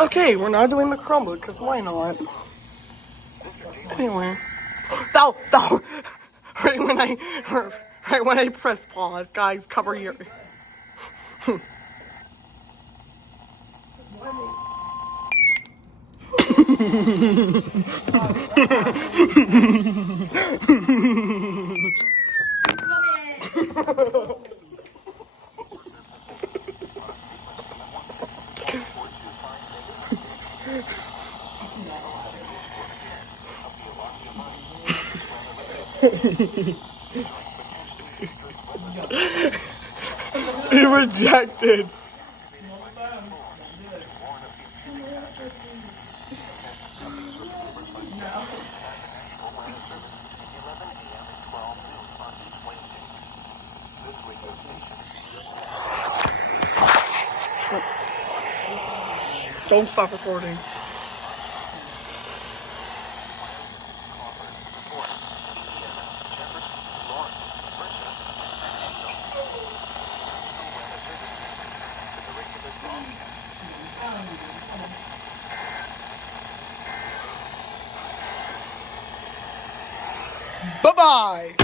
Okay, we're not doing the Chromebook, because why not? Anyway. No! Right when I press pause, guys, cover your... He rejected. Don't stop recording. Bye-bye.